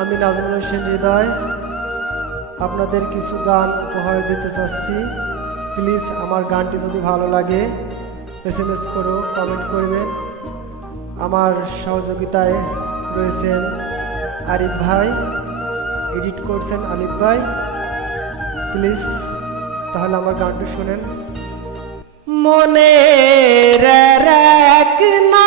আমি নাজমুল হোসেন হৃদয়, আপনাদের কিছু গান উপহার দিতে চাচ্ছি। প্লিজ আমার গানটি যদি ভালো লাগে, এস এম এস করো, কমেন্ট করবেন। আমার সহযোগিতায় রয়েছেন আরিফ ভাই, এডিট করছেন আলিফ ভাই। প্লিজ তাহলে আমার গানটি শোনেন। মনে রাখ না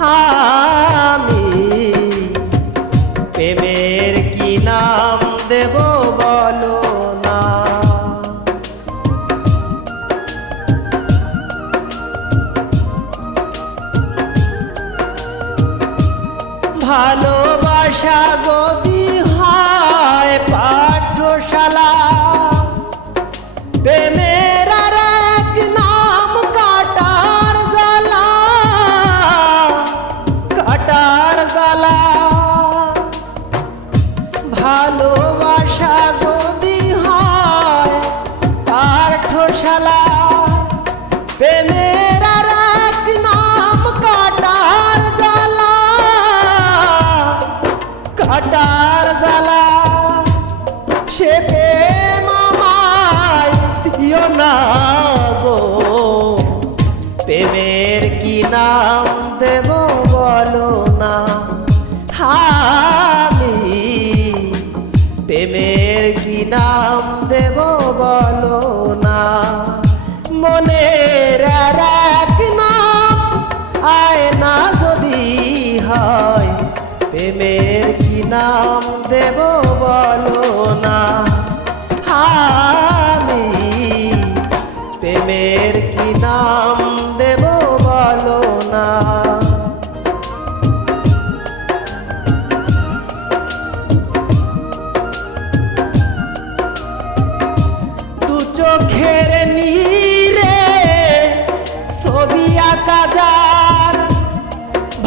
আমি প্রেমের কি নাম দেব বলো না? ভালোবাসা যদি ভালোবাসা যদি হয়, পাঠশালা, প্রেমের এক নাম কাটার জ্বালা কাটার জ্বালা। সে প্রেম আমায় দিও না। ছবি আঁকা যার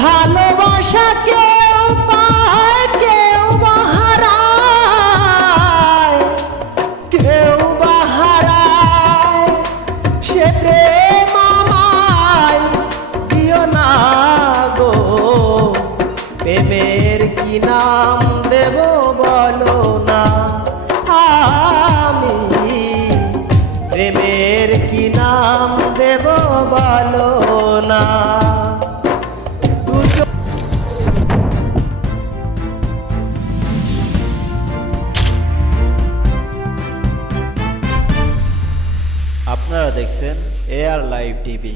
ভালোবাসা কেউ পায়, কেউ বাহারায় কেউ বাহারায় সে প্রেম দিও না গো। প্রেমের কি নাম? প্রেমের কি নাম দেব বলো না? আপনারা দেখছেন এয়ার লাইভ টিভি।